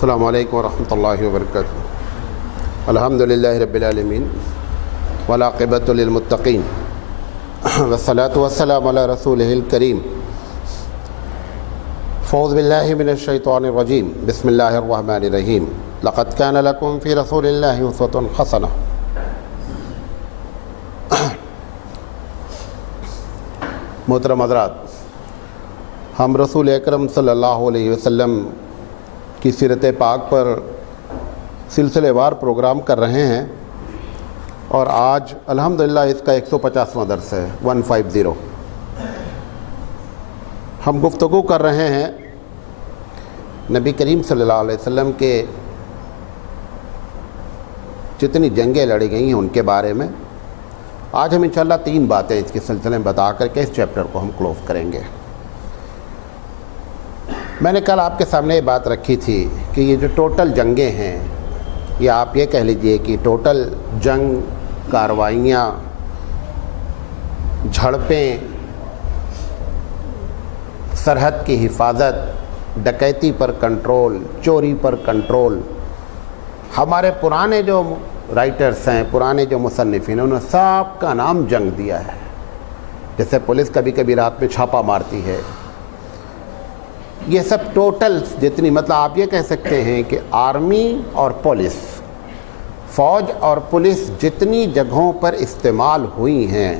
السلام علیکم ورحمۃ اللہ وبرکاتہ۔ الحمدللہ رب العالمین والعاقبۃ للمتقین والصلاۃ والسلام علی رسولہ الکریم۔ فاعوذ باللہ من الشیطان الرجیم، بسم اللہ الرحمن الرحیم۔ لقد کان لکم فی رسول اللہ اسوۃ حسنہ۔ محترم حضرات، ہم رسول اکرم صلی اللہ علیہ وسلم کی سیرت پاک پر سلسلے وار پروگرام کر رہے ہیں، اور آج الحمدللہ اس کا 150واں درس ہے، 150۔ ہم گفتگو کر رہے ہیں نبی کریم صلی اللہ علیہ وسلم کے جتنی جنگیں لڑی گئی ہیں ان کے بارے میں۔ آج ہم انشاءاللہ 3 باتیں اس کے سلسلے میں بتا کر کے اس چیپٹر کو ہم کلوز کریں گے۔ میں نے کل آپ کے سامنے یہ بات رکھی تھی کہ یہ جو ٹوٹل جنگیں ہیں، یا آپ یہ کہہ لیجئے کہ ٹوٹل جنگ، کارروائیاں، جھڑپیں، سرحد کی حفاظت، ڈکیتی پر کنٹرول، چوری پر کنٹرول، ہمارے پرانے جو رائٹرز ہیں، پرانے جو مصنفین ہیں، انہوں نے سب کا نام جنگ دیا ہے۔ جیسے پولیس کبھی کبھی رات میں چھاپا مارتی ہے، یہ سب ٹوٹل جتنی، مطلب آپ یہ کہہ سکتے ہیں کہ آرمی اور پولیس، فوج اور پولیس جتنی جگہوں پر استعمال ہوئی ہیں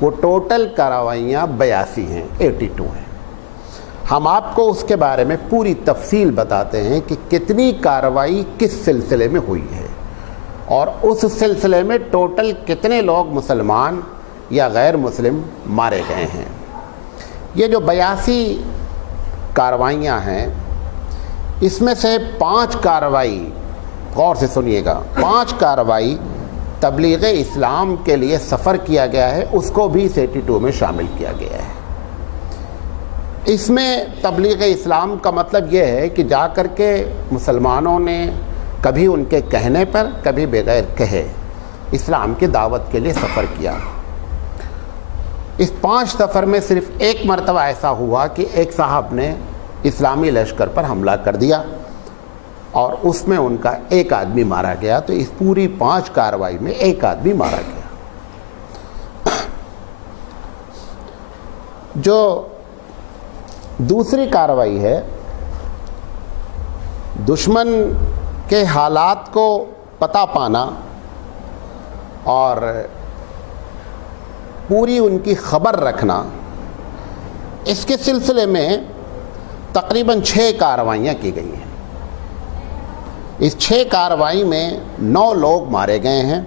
وہ ٹوٹل کارروائیاں 82 ہیں، 82 ہیں۔ ہم آپ کو اس کے بارے میں پوری تفصیل بتاتے ہیں کہ کتنی کارروائی کس سلسلے میں ہوئی ہے، اور اس سلسلے میں ٹوٹل کتنے لوگ مسلمان یا غیر مسلم مارے گئے ہیں۔ یہ جو 82 کارروائیاں ہیں، اس میں سے 5 کارروائی، غور سے سنیے گا، 5 کارروائی تبلیغ اسلام کے لیے سفر کیا گیا ہے، اس کو بھی اس 82 میں شامل کیا گیا ہے۔ اس میں تبلیغ اسلام کا مطلب یہ ہے کہ جا کر کے مسلمانوں نے کبھی ان کے کہنے پر، کبھی بغیر کہے اسلام کی دعوت کے لیے سفر کیا۔ اس 5 سفر میں صرف 1 مرتبہ ایسا ہوا کہ ایک صاحب نے اسلامی لشکر پر حملہ کر دیا اور اس میں ان کا 1 آدمی مارا گیا۔ تو اس پوری 5 کارروائی میں 1 آدمی مارا گیا۔ جو دوسری کارروائی ہے، دشمن کے حالات کو پتہ پانا اور پوری ان کی خبر رکھنا، اس کے سلسلے میں تقریباً 6 کارروائیاں کی گئی ہیں۔ اس 6 کارروائی میں 9 لوگ مارے گئے ہیں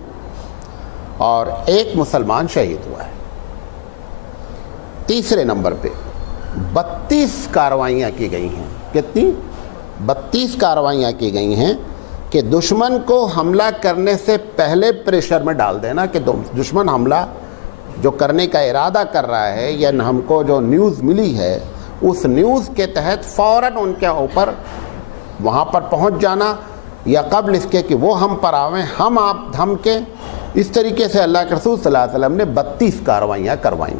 اور 1 مسلمان شہید ہوا ہے۔ تیسرے نمبر پہ 32 کارروائیاں کی گئی ہیں۔ کتنی؟ 32 کارروائیاں کی گئی ہیں کہ دشمن کو حملہ کرنے سے پہلے پریشر میں ڈال دینا کہ دشمن حملہ جو کرنے کا ارادہ کر رہا ہے، یا ہم کو جو نیوز ملی ہے اس نیوز کے تحت فوراً ان کے اوپر وہاں پر پہنچ جانا، یا قبل اس کے کہ وہ ہم پر آویں، ہم آپ دھم کے۔ اس طریقے سے اللہ کے رسول صلی اللہ علیہ وسلم نے 32 کارروائیاں کروائیں۔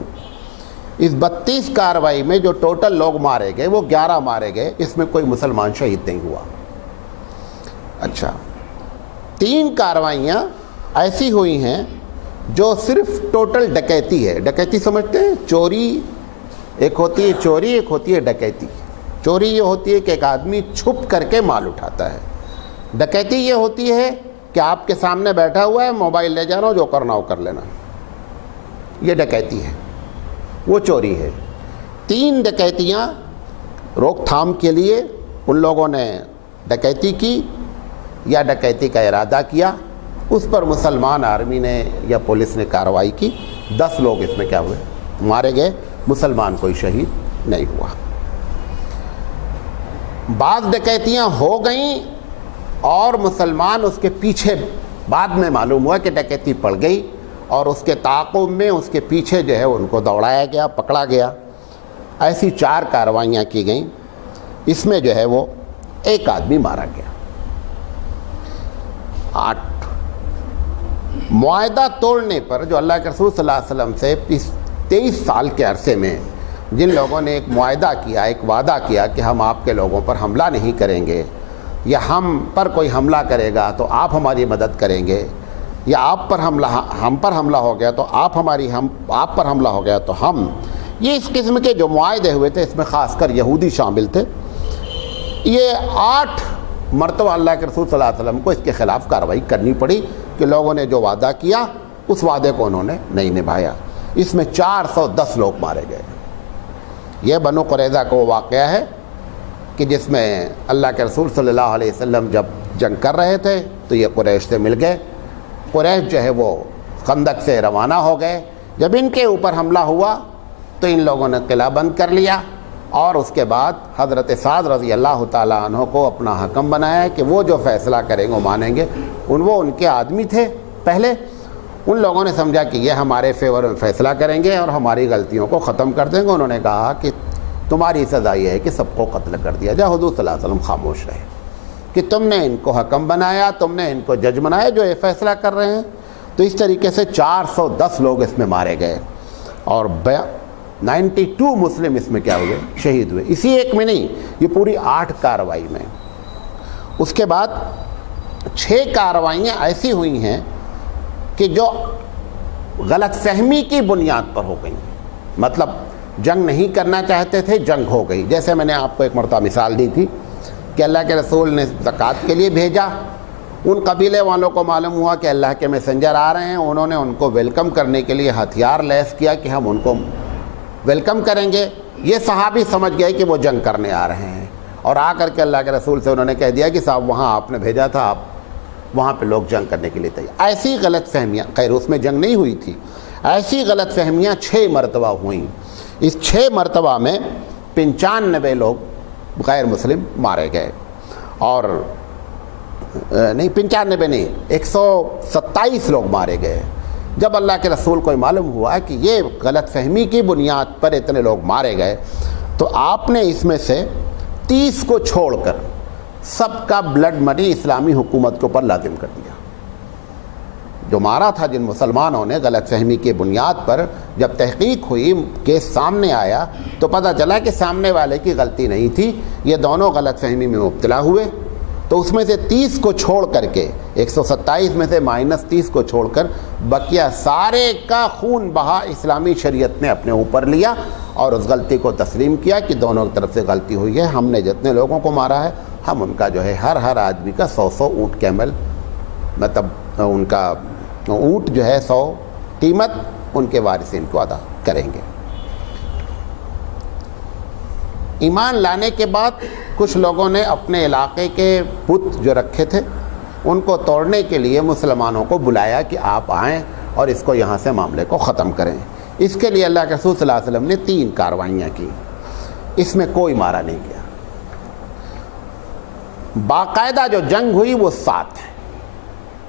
اس 32 کارروائی میں جو ٹوٹل لوگ مارے گئے وہ 11 مارے گئے، اس میں کوئی مسلمان شہید نہیں ہوا۔ اچھا، 3 کارروائیاں ایسی ہوئی ہیں جو صرف ٹوٹل ڈکیتی ہے۔ ڈکیتی سمجھتے ہیں؟ چوری ایک ہوتی ہے، چوری ایک ہوتی ہے ڈکیتی۔ چوری یہ ہوتی ہے کہ ایک آدمی چھپ کر کے مال اٹھاتا ہے۔ ڈکیتی یہ ہوتی ہے کہ آپ کے سامنے بیٹھا ہوا ہے، موبائل لے جانا، جو کرنا ہو کر لینا، یہ ڈکیتی ہے، وہ چوری ہے۔ 3 ڈکیتیاں روک تھام کے لیے ان لوگوں نے ڈکیتی کی یا ڈکیتی کا ارادہ کیا، اس پر مسلمان آرمی نے یا پولیس نے کارروائی کی۔ 10 لوگ اس میں کیا ہوئے؟ مارے گئے، مسلمان کوئی شہید نہیں ہوا۔ بعض ڈکیتیاں ہو گئیں اور مسلمان اس کے پیچھے، بعد میں معلوم ہوا کہ ڈکیتی پڑ گئی، اور اس کے تعاقب میں اس کے پیچھے جو ہے ان کو دوڑایا گیا، پکڑا گیا۔ ایسی 4 کارروائیاں کی گئیں، اس میں جو ہے وہ 1 آدمی مارا گیا۔ 8 معاہدہ توڑنے پر، جو اللہ کے رسول صلی اللہ علیہ وسلم سے 23 سال کے عرصے میں جن لوگوں نے ایک معاہدہ کیا، ایک وعدہ کیا کہ ہم آپ کے لوگوں پر حملہ نہیں کریں گے، یا ہم پر کوئی حملہ کرے گا تو آپ ہماری مدد کریں گے، یا ہم پر حملہ ہو گیا تو آپ پر حملہ ہو گیا تو ہم، یہ اس قسم کے جو معاہدے ہوئے تھے، اس میں خاص کر یہودی شامل تھے، یہ 8 مرتبہ اللہ کے رسول صلی اللہ علیہ وسلم کو اس کے خلاف کارروائی کرنی پڑی کہ لوگوں نے جو وعدہ کیا اس وعدے کو انہوں نے نہیں نبھایا۔ اس میں 410 لوگ مارے گئے۔ یہ بنو قریظہ کو واقعہ ہے کہ جس میں اللہ کے رسول صلی اللہ علیہ وسلم جب جنگ کر رہے تھے تو یہ قریش سے مل گئے۔ قریش جو ہے وہ خندق سے روانہ ہو گئے۔ جب ان کے اوپر حملہ ہوا تو ان لوگوں نے قلعہ بند کر لیا، اور اس کے بعد حضرت سعد رضی اللہ تعالیٰ عنہ کو اپنا حکم بنایا کہ وہ جو فیصلہ کریں گے وہ مانیں گے۔ وہ ان کے آدمی تھے پہلے، ان لوگوں نے سمجھا کہ یہ ہمارے فیور میں فیصلہ کریں گے اور ہماری غلطیوں کو ختم کر دیں گے۔ انہوں نے کہا کہ تمہاری سزا یہ ہے کہ سب کو قتل کر دیا جائے۔ حضور صلی اللہ علیہ وسلم خاموش رہے کہ تم نے ان کو حکم بنایا، تم نے ان کو جج بنایا جو یہ فیصلہ کر رہے ہیں۔ تو اس طریقے سے 410 لوگ اس میں مارے گئے، اور 92 مسلم اس میں کیا ہوئے؟ شہید ہوئے۔ اسی ایک میں نہیں، یہ پوری 8 کارروائی میں۔ اس کے بعد 6 کارروائیاں ایسی ہوئی ہیں کہ جو غلط فہمی کی بنیاد پر ہو گئیں، مطلب جنگ نہیں کرنا چاہتے تھے، جنگ ہو گئی۔ جیسے میں نے آپ کو ایک مرتبہ مثال دی تھی کہ اللہ کے رسول نے زکوٰۃ کے لیے بھیجا، ان قبیلے والوں کو معلوم ہوا کہ اللہ کے میسنجر آ رہے ہیں، انہوں نے ان کو ویلکم کرنے کے لیے ہتھیار لیس کیا کہ ہم ان کو ویلکم کریں گے۔ یہ صحابی سمجھ گئے کہ وہ جنگ کرنے آ رہے ہیں، اور آ کر کے اللہ کے رسول سے انہوں نے کہہ دیا کہ صاحب وہاں آپ نے بھیجا تھا، آپ وہاں پہ لوگ جنگ کرنے کے لیے تیار۔ ایسی غلط فہمیاں، خیر اس میں جنگ نہیں ہوئی تھی، ایسی غلط فہمیاں 6 مرتبہ ہوئیں۔ اس 6 مرتبہ میں 95 لوگ غیر مسلم مارے گئے، اور نہیں 95 نہیں 127 لوگ مارے گئے۔ جب اللہ کے رسول کو معلوم ہوا کہ یہ غلط فہمی کی بنیاد پر اتنے لوگ مارے گئے، تو آپ نے اس میں سے 30 کو چھوڑ کر سب کا بلڈ منی اسلامی حکومت کے اوپر لازم کر دیا۔ جو مارا تھا جن مسلمانوں نے غلط فہمی کی بنیاد پر، جب تحقیق ہوئی، کیس سامنے آیا، تو پتہ چلا کہ سامنے والے کی غلطی نہیں تھی، یہ دونوں غلط فہمی میں مبتلا ہوئے۔ تو اس میں سے 30 کو چھوڑ کر کے 127 میں سے -30 کو چھوڑ کر بقیہ سارے کا خون بہا اسلامی شریعت نے اپنے اوپر لیا، اور اس غلطی کو تسلیم کیا کہ دونوں کی طرف سے غلطی ہوئی ہے۔ ہم نے جتنے لوگوں کو مارا ہے، ہم ان کا جو ہے ہر آدمی کا 100 اونٹ کیمل، مطلب ان کا اونٹ جو ہے 100 قیمت ان کے وارثین کو ادا کریں گے۔ ایمان لانے کے بعد کچھ لوگوں نے اپنے علاقے کے بت جو رکھے تھے ان کو توڑنے کے لیے مسلمانوں کو بلایا کہ آپ آئیں اور اس کو یہاں سے معاملے کو ختم کریں۔ اس کے لیے اللہ کے رسول صلی اللہ علیہ وسلم نے 3 کارروائیاں کی، اس میں کوئی مارا نہیں گیا۔ باقاعدہ جو جنگ ہوئی وہ 7 ہے۔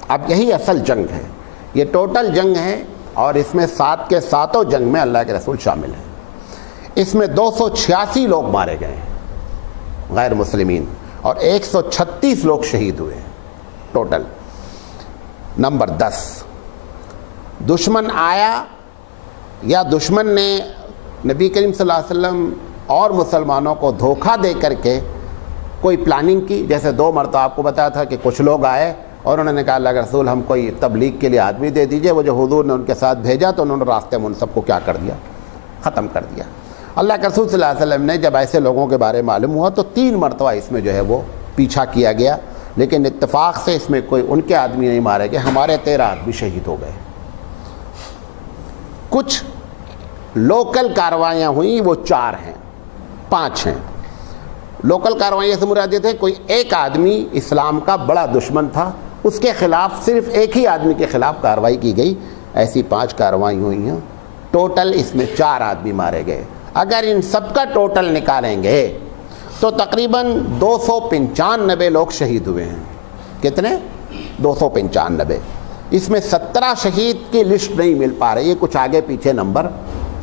اب یہی اصل جنگ ہے، یہ ٹوٹل جنگ ہے، اور اس میں 7 کے 7 جنگ میں اللہ کے رسول شامل ہیں۔ اس میں 286 لوگ مارے گئے غیر مسلمین، اور 136 لوگ شہید ہوئے ٹوٹل۔ نمبر 10، دشمن آیا یا دشمن نے نبی کریم صلی اللہ علیہ وسلم اور مسلمانوں کو دھوکہ دے کر کے کوئی پلاننگ کی۔ جیسے 2 مرتبہ آپ کو بتایا تھا کہ کچھ لوگ آئے اور انہوں نے کہا اللہ کے رسول ہم کوئی تبلیغ کے لیے آدمی دے دیجئے، وہ جو حضور نے ان کے ساتھ بھیجا تو انہوں نے راستے میں ان سب کو کیا کر دیا؟ ختم کر دیا۔ اللہ کے رسول صلی اللہ علیہ وسلم نے جب ایسے لوگوں کے بارے میں معلوم ہوا تو 3 مرتبہ اس میں جو ہے وہ پیچھا کیا گیا، لیکن اتفاق سے اس میں کوئی ان کے آدمی نہیں مارے گئے، ہمارے 13 آدمی شہید ہو گئے۔ کچھ لوکل کارروائیاں ہوئیں، وہ 4 ہیں، 5 ہیں۔ لوکل کارروائیاں سے مراد یہ تھے کوئی ایک آدمی اسلام کا بڑا دشمن تھا، اس کے خلاف صرف ایک ہی آدمی کے خلاف کارروائی کی گئی، ایسی 5 کارروائی ہوئی ہیں۔ ٹوٹل اس میں 4 آدمی مارے گئے۔ اگر ان سب کا ٹوٹل نکالیں گے تو تقریباً 295 لوگ شہید ہوئے ہیں۔ کتنے؟ 295۔ اس میں 17 شہید کی لسٹ نہیں مل پا رہی ہے، کچھ آگے پیچھے نمبر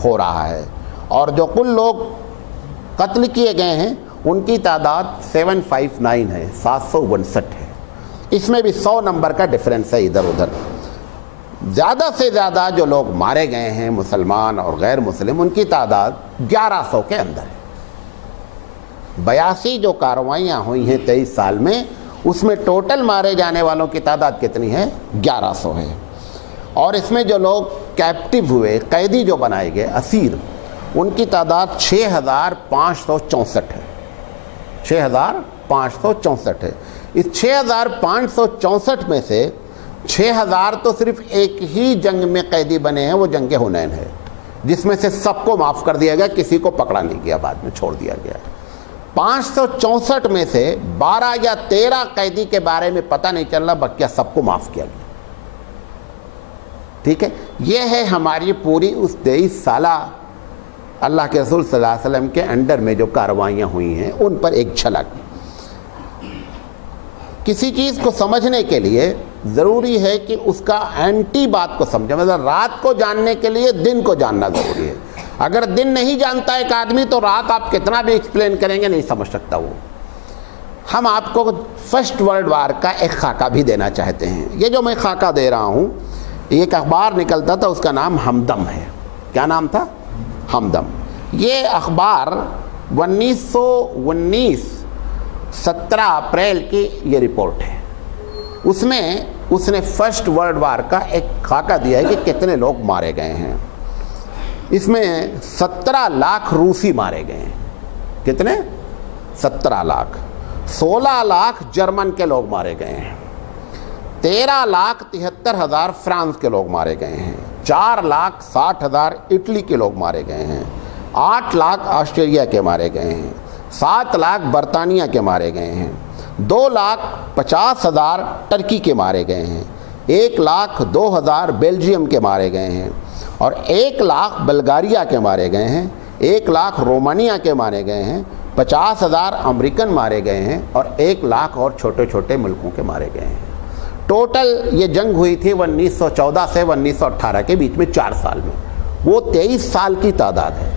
ہو رہا ہے، اور جو کل لوگ قتل کیے گئے ہیں ان کی تعداد 759 ہے، 759 ہے۔ اس میں بھی 100 نمبر کا ڈفرینس ہے ادھر ادھر۔ زیادہ سے زیادہ جو لوگ مارے گئے ہیں مسلمان اور غیر مسلم، ان کی تعداد 1100 کے اندر ہے۔ 82 جو کارروائیاں ہوئی ہیں 23 سال میں، اس میں ٹوٹل مارے جانے والوں کی تعداد کتنی ہے؟ 1100 ہے. اور اس میں جو لوگ کیپٹیو ہوئے، قیدی جو بنائے گئے، اسیر، ان کی تعداد 6564 ہے. 6564 ہے. اس 6564 میں سے 6000 تو صرف ایک ہی جنگ میں قیدی بنے ہیں، وہ جنگ حنین ہے، جس میں سے سب کو معاف کر دیا گیا، کسی کو پکڑا نہیں گیا، بعد میں چھوڑ دیا گیا. 564 میں سے 12 یا 13 قیدی کے بارے میں پتہ نہیں چل رہا، بقیہ سب کو معاف کیا گیا. ٹھیک ہے، یہ ہے ہماری پوری اس 23 سالہ اللہ کے رسول صلی اللہ علیہ وسلم کے انڈر میں جو کارروائیاں ہوئی ہیں، ان پر ایک جھلک. کسی چیز کو سمجھنے کے لیے ضروری ہے کہ اس کا اینٹی بات کو سمجھیں. مطلب رات کو جاننے کے لیے دن کو جاننا ضروری ہے. اگر دن نہیں جانتا ایک آدمی تو رات آپ کتنا بھی ایکسپلین کریں گے نہیں سمجھ سکتا وہ. ہم آپ کو فرسٹ ورلڈ وار کا ایک خاکہ بھی دینا چاہتے ہیں. یہ جو میں خاکہ دے رہا ہوں، ایک اخبار نکلتا تھا، اس کا نام ہمدم ہے. کیا نام تھا؟ ہمدم. یہ اخبار 1919 17 اپریل کی یہ رپورٹ ہے. اس میں اس نے فرسٹ ورلڈ وار کا ایک خاکہ دیا ہے کہ کتنے لوگ مارے گئے ہیں. اس میں 17 لاکھ روسی مارے گئے ہیں. کتنے؟ 17 لاکھ. 16 لاکھ جرمن کے لوگ مارے گئے ہیں. 13,73,000 فرانس کے لوگ مارے گئے ہیں. 4,60,000 اٹلی کے لوگ مارے گئے ہیں. 8 لاکھ آسٹریلیا کے مارے گئے ہیں. 7 لاکھ برطانیہ کے مارے گئے ہیں. 2,50,000 ٹرکی کے مارے گئے ہیں. 1,02,000 بیلجیم کے مارے گئے ہیں. اور 1 لاکھ بلغاریہ کے مارے گئے ہیں. 1 لاکھ رومانیہ کے مارے گئے ہیں. 50,000 امریکن مارے گئے ہیں. اور 1 لاکھ اور چھوٹے چھوٹے ملکوں کے مارے گئے ہیں. ٹوٹل یہ جنگ ہوئی تھی 1914 سے 1918 کے بیچ میں 4 سال میں. وہ 23 سال کی تعداد ہے.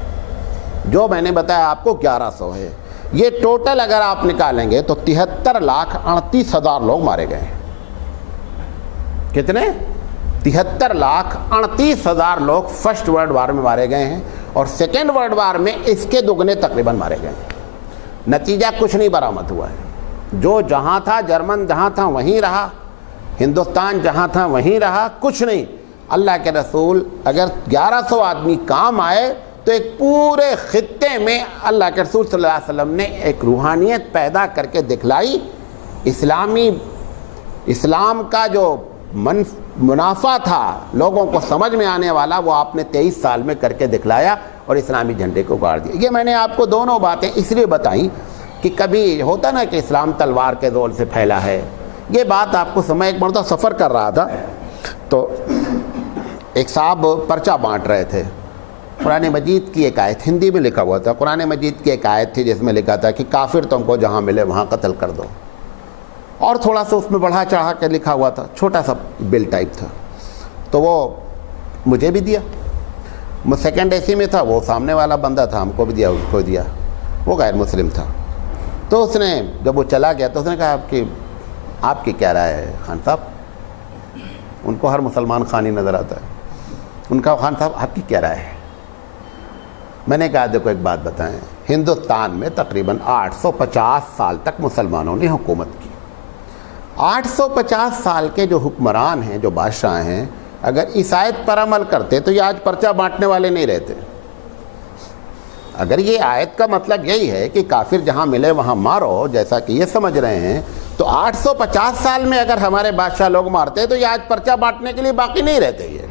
جو میں نے بتایا آپ کو 1100 ہے. یہ ٹوٹل اگر آپ نکالیں گے تو 73,38,000 لوگ مارے گئے ہیں. کتنے؟ 73,38,000 لوگ فرسٹ ورلڈ وار میں مارے گئے ہیں. اور سیکنڈ ورلڈ وار میں اس کے دگنے تقریباً مارے گئے ہیں. نتیجہ کچھ نہیں برآمد ہوا ہے. جو جہاں تھا، جرمن جہاں تھا وہیں رہا، ہندوستان جہاں تھا وہیں رہا، کچھ نہیں. اللہ کے رسول اگر 1100 آدمی کام آئے تو ایک پورے خطے میں اللہ کے رسول صلی اللہ علیہ وسلم نے ایک روحانیت پیدا کر کے دکھلائی. اسلام کا جو منافع تھا لوگوں کو سمجھ میں آنے والا، وہ آپ نے 23 سال میں کر کے دکھلایا اور اسلامی جھنڈے کو گاڑ دیا. یہ میں نے آپ کو دونوں باتیں اس لیے بتائیں کہ کبھی ہوتا نا کہ اسلام تلوار کے زور سے پھیلا ہے. یہ بات آپ کو سمجھ. ایک مرتبہ سفر کر رہا تھا تو ایک صاحب پرچہ بانٹ رہے تھے. قرآن مجید کی ایک آیت ہندی میں لکھا ہوا تھا. قرآن مجید کی ایک آیت تھی جس میں لکھا تھا کہ کافر تم کو جہاں ملے وہاں قتل کر دو. اور تھوڑا سا اس میں بڑھا چڑھا کے لکھا ہوا تھا، چھوٹا سا بل ٹائپ تھا. تو وہ مجھے بھی دیا. میں سیکنڈ اے سی میں تھا، وہ سامنے والا بندہ تھا، ہم کو بھی دیا، اس کو دیا. وہ غیر مسلم تھا. تو اس نے جب وہ چلا گیا تو اس نے کہا آپ کی کیا رائے ہے خان صاحب؟ ان کو ہر مسلمان خان ہی نظر آتا ہے. ان کا خان صاحب آپ کی کیا رائے ہے؟ میں نے کہا دیکھو ایک بات بتائیں، ہندوستان میں تقریباً 850 سال تک مسلمانوں نے حکومت کی. 850 سال کے جو حکمران ہیں، جو بادشاہ ہیں، اگر اس آیت پر عمل کرتے تو یہ آج پرچہ بانٹنے والے نہیں رہتے. اگر یہ آیت کا مطلب یہی ہے کہ کافر جہاں ملے وہاں مارو، جیسا کہ یہ سمجھ رہے ہیں، تو 850 سال میں اگر ہمارے بادشاہ لوگ مارتے تو یہ آج پرچہ بانٹنے کے لیے باقی نہیں رہتے. یہ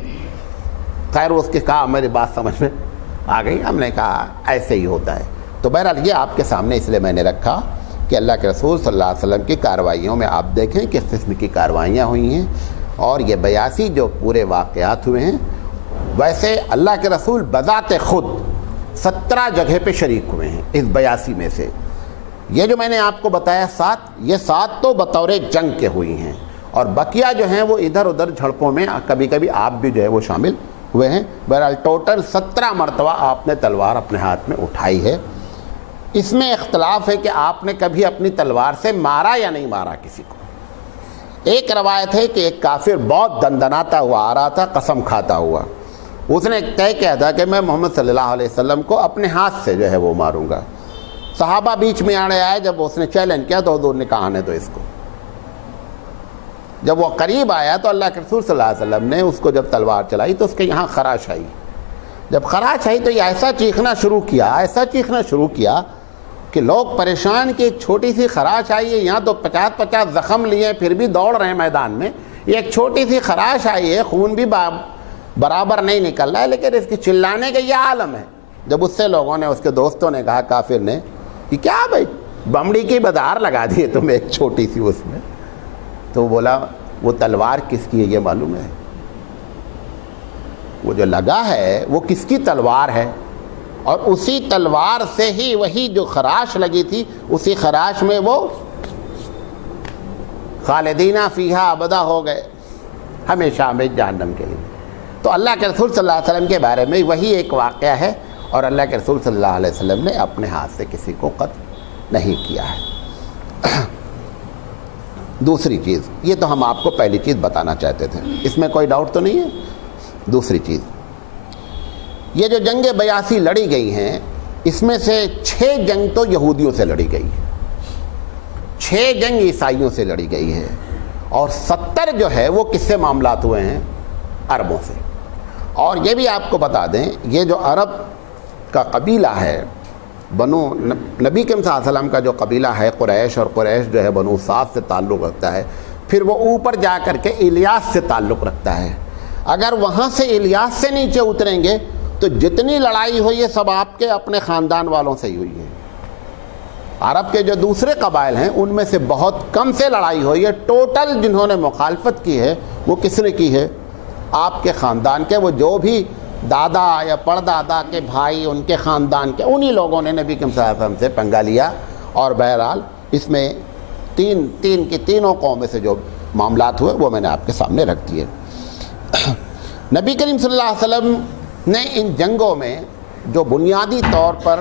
خیر اس کے کہا میری بات سمجھ میں آ گئی. ہم نے کہا ایسے ہی ہوتا ہے. تو بہرحال یہ آپ کے سامنے اس لیے میں نے رکھا کہ اللہ کے رسول صلی اللہ علیہ وسلم کی کارروائیوں میں آپ دیکھیں کس قسم کی کارروائیاں ہوئی ہیں. اور یہ 82 جو پورے واقعات ہوئے ہیں، ویسے اللہ کے رسول بذات خود 17 جگہ پہ شریک ہوئے ہیں اس 82 میں سے. یہ جو میں نے آپ کو بتایا 7، یہ 7 تو بطور جنگ کے ہوئی ہیں، اور بقیہ جو ہیں وہ ادھر ادھر جھڑپوں میں کبھی کبھی آپ بھی جو ہے وہ شامل ہوئے ہیں. بہرحال ٹوٹل 17 مرتبہ آپ نے تلوار اپنے ہاتھ میں اٹھائی ہے. اس میں اختلاف ہے کہ آپ نے کبھی اپنی تلوار سے مارا یا نہیں مارا کسی کو. ایک روایت ہے کہ ایک کافر بہت دندناتا ہوا آ رہا تھا، قسم کھاتا ہوا. اس نے طے کیا تھا کہ میں محمد صلی اللہ علیہ وسلم کو اپنے ہاتھ سے جو ہے وہ ماروں گا. صحابہ بیچ میں آڑے آئے. جب اس نے چیلنج کیا تو حضور نے کہا آنے دو اس کو. جب وہ قریب آیا تو اللہ کے رسول صلی اللہ علیہ وسلم نے اس کو جب تلوار چلائی تو اس کے یہاں خراش آئی. جب خراش آئی تو یہ ایسا چیخنا شروع کیا کہ لوگ پریشان کہ ایک چھوٹی سی خراش آئی ہے, یہاں تو 50 زخم لیے پھر بھی دوڑ رہے ہیں میدان میں, یہ ایک چھوٹی سی خراش آئی ہے, خون بھی برابر نہیں نکل رہا ہے, لیکن اس کی چلانے کا یہ عالم ہے. جب اس سے لوگوں نے, اس کے دوستوں نے کہا, کافر نے, کہ کیا بھائی بمڑی کی بدار لگا دی تم ایک چھوٹی سی اس میں, تو بولا وہ تلوار کس کی ہے یہ معلوم ہے, وہ جو لگا ہے وہ کس کی تلوار ہے, اور اسی تلوار سے ہی وہی جو خراش لگی تھی اسی خراش میں وہ خالدین فیہا ابدا ہو گئے, ہمیشہ ہمیشہ جہنم کے لیے. تو اللہ کے رسول صلی اللہ علیہ وسلم کے بارے میں وہی ایک واقعہ ہے, اور اللہ کے رسول صلی اللہ علیہ وسلم نے اپنے ہاتھ سے کسی کو قتل نہیں کیا ہے. دوسری چیز, یہ تو ہم آپ کو پہلی چیز بتانا چاہتے تھے, اس میں کوئی ڈاؤٹ تو نہیں ہے. دوسری چیز, یہ جو جنگ 82 لڑی گئی ہیں اس میں سے 6 جنگ تو یہودیوں سے لڑی گئی ہے, 6 جنگ عیسائیوں سے لڑی گئی ہے, اور 70 جو ہے وہ کس سے معاملات ہوئے ہیں, عربوں سے. اور یہ بھی آپ کو بتا دیں, یہ جو عرب کا قبیلہ ہے, بنو نبی کریم صلی اللہ علیہ وسلم کا جو قبیلہ ہے قریش, اور قریش جو ہے بنو سعد سے تعلق رکھتا ہے, پھر وہ اوپر جا کر کے الیاس سے تعلق رکھتا ہے. اگر وہاں سے الیاس سے نیچے اتریں گے تو جتنی لڑائی ہوئی ہے سب آپ کے اپنے خاندان والوں سے ہی ہوئی ہے. عرب کے جو دوسرے قبائل ہیں ان میں سے بہت کم سے لڑائی ہوئی ہے. ٹوٹل جنہوں نے مخالفت کی ہے وہ کس نے کی ہے, آپ کے خاندان کے, وہ جو بھی دادا یا پردادا کے بھائی ان کے خاندان کے, انہی لوگوں نے نبی کریم صلی اللہ علیہ وسلم سے پنگا لیا. اور بہرحال اس میں تینوں قوموں سے جو معاملات ہوئے وہ میں نے آپ کے سامنے رکھ دیے. نبی کریم صلی اللہ علیہ وسلم نے ان جنگوں میں جو بنیادی طور پر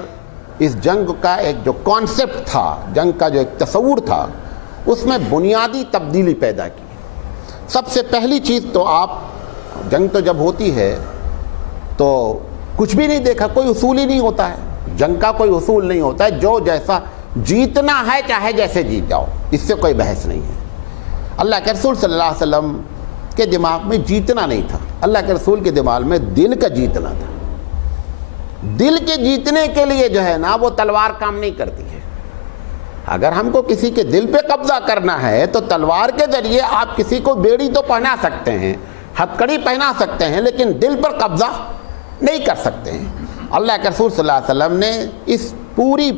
اس جنگ کا ایک جو کانسیپٹ تھا, جنگ کا جو ایک تصور تھا, اس میں بنیادی تبدیلی پیدا کی. سب سے پہلی چیز تو آپ, جنگ تو جب ہوتی ہے تو کچھ بھی نہیں دیکھا, کوئی اصول ہی نہیں ہوتا ہے, جنگ کا کوئی اصول نہیں ہوتا ہے, جو جیسا جیتنا ہے چاہے جیسے جیت جاؤ, اس سے کوئی بحث نہیں ہے. اللہ کے رسول صلی اللہ علیہ وسلم کے دماغ میں جیتنا نہیں تھا, اللہ کے رسول کے دماغ میں دل کا جیتنا تھا. دل کے جیتنے کے لیے جو ہے نا وہ تلوار کام نہیں کرتی ہے. اگر ہم کو کسی کے دل پہ قبضہ کرنا ہے تو تلوار کے ذریعے آپ کسی کو بیڑی تو پہنا سکتے ہیں, ہتھکڑی پہنا سکتے ہیں, لیکن دل پر قبضہ نہیں کر سکتے ہیں. اللہ کے رسول صلی اللہ علیہ وسلم نے اس پوری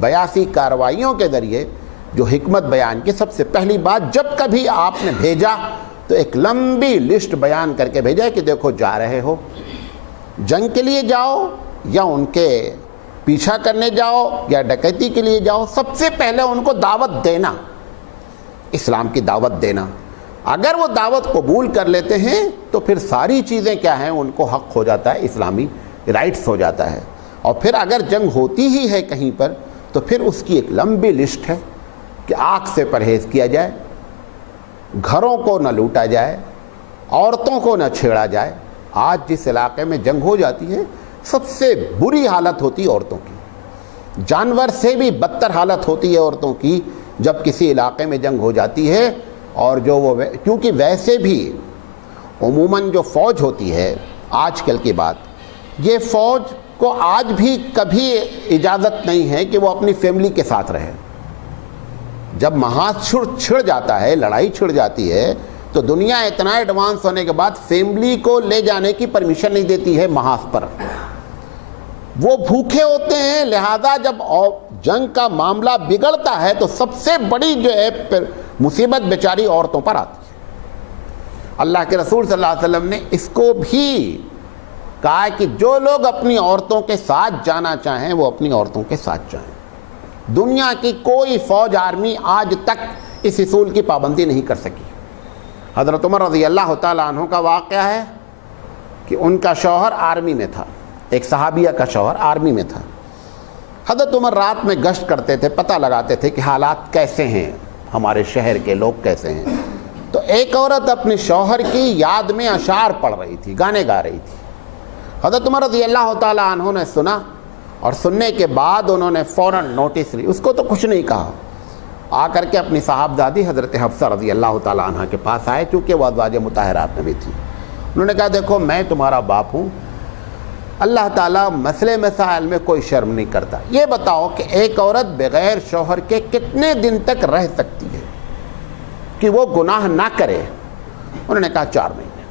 82 کارروائیوں کے ذریعے جو حکمت بیان کی, سب سے پہلی بات, جب کبھی آپ نے بھیجا تو ایک لمبی لسٹ بیان کر کے بھیجا کہ دیکھو جا رہے ہو, جنگ کے لیے جاؤ یا ان کے پیچھا کرنے جاؤ یا ڈکیتی کے لیے جاؤ, سب سے پہلے ان کو دعوت دینا, اسلام کی دعوت دینا. اگر وہ دعوت قبول کر لیتے ہیں تو پھر ساری چیزیں کیا ہیں ان کو حق ہو جاتا ہے, اسلامی رائٹس ہو جاتا ہے. اور پھر اگر جنگ ہوتی ہی ہے کہیں پر تو پھر اس کی ایک لمبی لسٹ ہے کہ آنکھ سے پرہیز کیا جائے, گھروں کو نہ لوٹا جائے, عورتوں کو نہ چھیڑا جائے. آج جس علاقے میں جنگ ہو جاتی ہے سب سے بری حالت ہوتی ہے عورتوں کی, جانور سے بھی بدتر حالت ہوتی ہے عورتوں کی جب کسی علاقے میں جنگ ہو جاتی ہے. اور جو وہ, کیونکہ ویسے بھی عموماً جو فوج ہوتی ہے آج کل کی بات, یہ فوج کو آج بھی کبھی اجازت نہیں ہے کہ وہ اپنی فیملی کے ساتھ رہے. جب محاذ چھڑ جاتا ہے, لڑائی چھڑ جاتی ہے, تو دنیا اتنا ایڈوانس ہونے کے بعد فیملی کو لے جانے کی پرمیشن نہیں دیتی ہے محاذ پر. وہ بھوکے ہوتے ہیں, لہذا جب جنگ کا معاملہ بگڑتا ہے تو سب سے بڑی جو ہے مصیبت بیچاری عورتوں پر آتی ہے. اللہ کے رسول صلی اللہ علیہ وسلم نے اس کو بھی کہا کہ جو لوگ اپنی عورتوں کے ساتھ جانا چاہیں وہ اپنی عورتوں کے ساتھ جائیں. دنیا کی کوئی فوج, آرمی آج تک اس اصول کی پابندی نہیں کر سکی. حضرت عمر رضی اللہ تعالیٰ عنہ کا واقعہ ہے کہ ان کا شوہر آرمی میں تھا, ایک صحابیہ کا شوہر آرمی میں تھا. حضرت عمر رات میں گشت کرتے تھے, پتہ لگاتے تھے کہ حالات کیسے ہیں, ہمارے شہر کے لوگ کیسے ہیں. تو ایک عورت اپنے شوہر کی یاد میں اشعار پڑھ رہی تھی, گانے گا رہی تھی. حضرت عمر رضی اللہ تعالیٰ عنہ نے سنا, اور سننے کے بعد انہوں نے فوراً نوٹس لی. اس کو تو کچھ نہیں کہا, آ کر کے اپنی صاحبزادی حضرت حفصہ رضی اللہ تعالیٰ عنہ کے پاس آئے، چونکہ وہ ازواج مطہرات میں بھی تھی۔ انہوں نے کہا دیکھو میں تمہارا باپ ہوں، اللہ تعالیٰ مسئلے مسائل میں کوئی شرم نہیں کرتا، یہ بتاؤ کہ ایک عورت بغیر شوہر کے کتنے دن تک رہ سکتی ہے کہ وہ گناہ نہ کرے؟ انہوں نے کہا 4 مہینے۔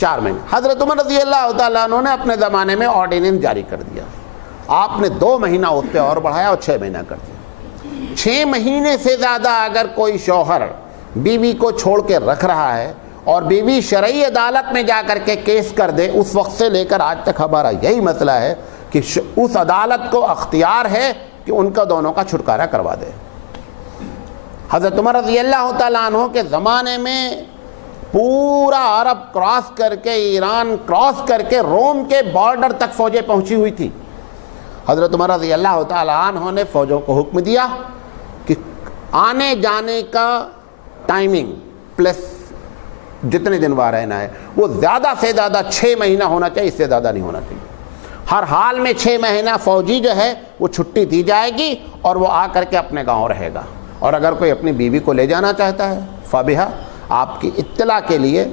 4 مہینے۔ حضرت عمر رضی اللہ تعالیٰ عنہ نے اپنے زمانے میں آرڈیننس جاری کر دیا، آپ نے 2 مہینہ اس پہ اور بڑھایا اور 6 مہینہ کر دیا۔ 6 مہینے سے زیادہ اگر کوئی شوہر بیوی کو چھوڑ کے رکھ رہا ہے اور بیوی شرعی عدالت میں جا کر کے کیس کر دے، اس وقت سے لے کر آج تک ہمارا یہی مسئلہ ہے کہ اس عدالت کو اختیار ہے کہ ان کا دونوں کا چھٹکارا کروا دے۔ حضرت عمر رضی اللہ تعالیٰ عنہ کے زمانے میں پورا عرب کراس کر کے، ایران کراس کر کے روم کے بارڈر تک فوجیں پہنچی ہوئی تھی۔ حضرت عمر رضی اللہ تعالیٰ عنہ نے فوجوں کو حکم دیا کہ آنے جانے کا ٹائمنگ پلس جتنے دن وہاں رہنا ہے وہ زیادہ سے زیادہ 6 مہینہ ہونا چاہیے، اس سے زیادہ نہیں ہونا چاہیے۔ ہر حال میں 6 مہینہ فوجی جو ہے وہ چھٹی دی جائے گی اور وہ آ کر کے اپنے گاؤں رہے گا، اور اگر کوئی اپنی بیوی کو لے جانا چاہتا ہے فابہا۔ آپ کی اطلاع کے لیے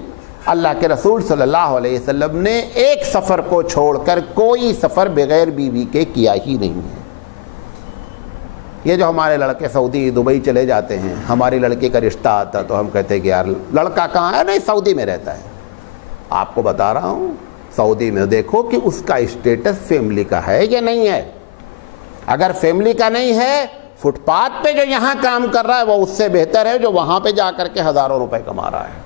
اللہ کے رسول صلی اللہ علیہ وسلم نے ایک سفر کو چھوڑ کر کوئی سفر بغیر بیوی کے کیا ہی نہیں ہے۔ یہ جو ہمارے لڑکے سعودی دبئی چلے جاتے ہیں، ہماری لڑکی کا رشتہ آتا تو ہم کہتے ہیں کہ یار لڑکا کہاں ہے؟ نہیں سعودی میں رہتا ہے۔ آپ کو بتا رہا ہوں سعودی میں دیکھو کہ اس کا اسٹیٹس فیملی کا ہے یا نہیں ہے۔ اگر فیملی کا نہیں ہے، فٹ پاتھ پہ جو یہاں کام کر رہا ہے وہ اس سے بہتر ہے جو وہاں پہ جا کر کے ہزاروں روپے کما رہا ہے۔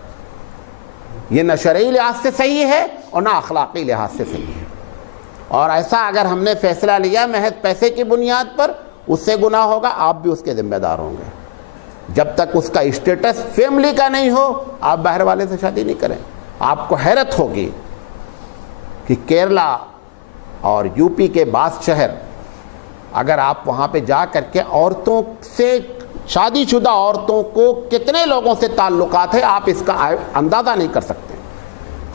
یہ نہ شرعی لحاظ سے صحیح ہے اور نہ اخلاقی لحاظ سے صحیح ہے۔ اور ایسا اگر ہم نے فیصلہ لیا محض پیسے کی بنیاد پر، اس سے گناہ ہوگا، آپ بھی اس کے ذمہ دار ہوں گے۔ جب تک اس کا اسٹیٹس فیملی کا نہیں ہو، آپ باہر والے سے شادی نہیں کریں۔ آپ کو حیرت ہوگی کہ کیرلا اور یو پی کے بعض شہر، اگر آپ وہاں پہ جا کر کے عورتوں سے، شادی شدہ عورتوں کو کتنے لوگوں سے تعلقات ہیں آپ اس کا اندازہ نہیں کر سکتے۔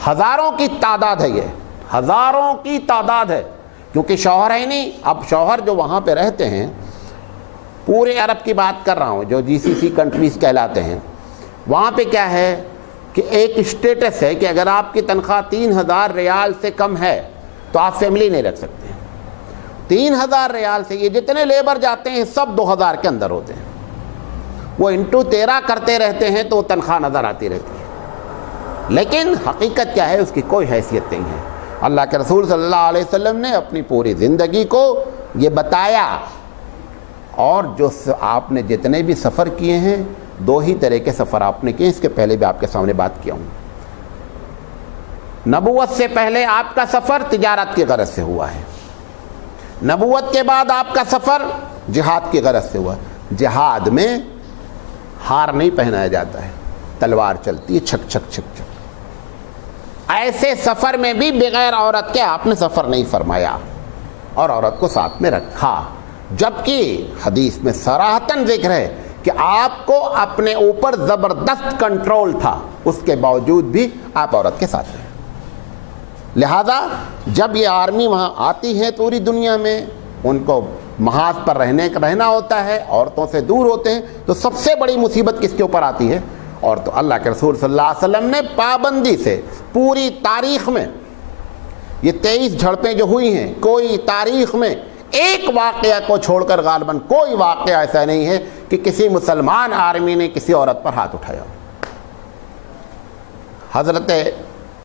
ہزاروں کی تعداد ہے، یہ ہزاروں کی تعداد ہے، کیونکہ شوہر ہے نہیں۔ اب شوہر جو وہاں پہ رہتے ہیں، پورے عرب کی بات کر رہا ہوں جو GCC کنٹریز کہلاتے ہیں، وہاں پہ کیا ہے کہ ایک اسٹیٹس ہے کہ اگر آپ کی تنخواہ 3000 ریال سے کم ہے تو آپ فیملی نہیں رکھ سکتے۔ 3000 ریال سے یہ جتنے لیبر جاتے ہیں سب 2000 کے اندر ہوتے ہیں، وہ انٹو 13 کرتے رہتے ہیں تو وہ تنخواہ نظر آتی رہتی ہے، لیکن حقیقت کیا ہے اس کی کوئی حیثیت نہیں ہے۔ اللہ کے رسول صلی اللہ علیہ وسلم نے اپنی پوری زندگی کو یہ بتایا، اور جو آپ نے جتنے بھی سفر کیے ہیں 2 ہی طرح کے سفر آپ نے کیے، اس کے پہلے بھی آپ کے سامنے بات کیا ہوں۔ نبوت سے پہلے آپ کا سفر تجارت کی غرض سے ہوا ہے، نبوت کے بعد آپ کا سفر جہاد کی غرض سے ہوا۔ جہاد میں ہار نہیں پہنایا جاتا ہے، تلوار چلتی ہے چھک چھک چھک چھک۔ ایسے سفر میں بھی بغیر عورت کے آپ نے سفر نہیں فرمایا اور عورت کو ساتھ میں رکھا، جبکہ حدیث میں صراحتاً ذکر ہے کہ آپ کو اپنے اوپر زبردست کنٹرول تھا، اس کے باوجود بھی آپ عورت کے ساتھ رہے۔ لہذا جب یہ آرمی وہاں آتی ہے پوری دنیا میں، ان کو محاذ پر رہنا ہوتا ہے، عورتوں سے دور ہوتے ہیں، تو سب سے بڑی مصیبت کس کے اوپر آتی ہے؟ اور تو اللہ کے رسول صلی اللہ علیہ وسلم نے پابندی سے پوری تاریخ میں یہ 23 جھڑپیں جو ہوئی ہیں، کوئی تاریخ میں ایک واقعہ کو چھوڑ کر غالباً کوئی واقعہ ایسا نہیں ہے کہ کسی مسلمان آرمی نے کسی عورت پر ہاتھ اٹھایا۔ حضرت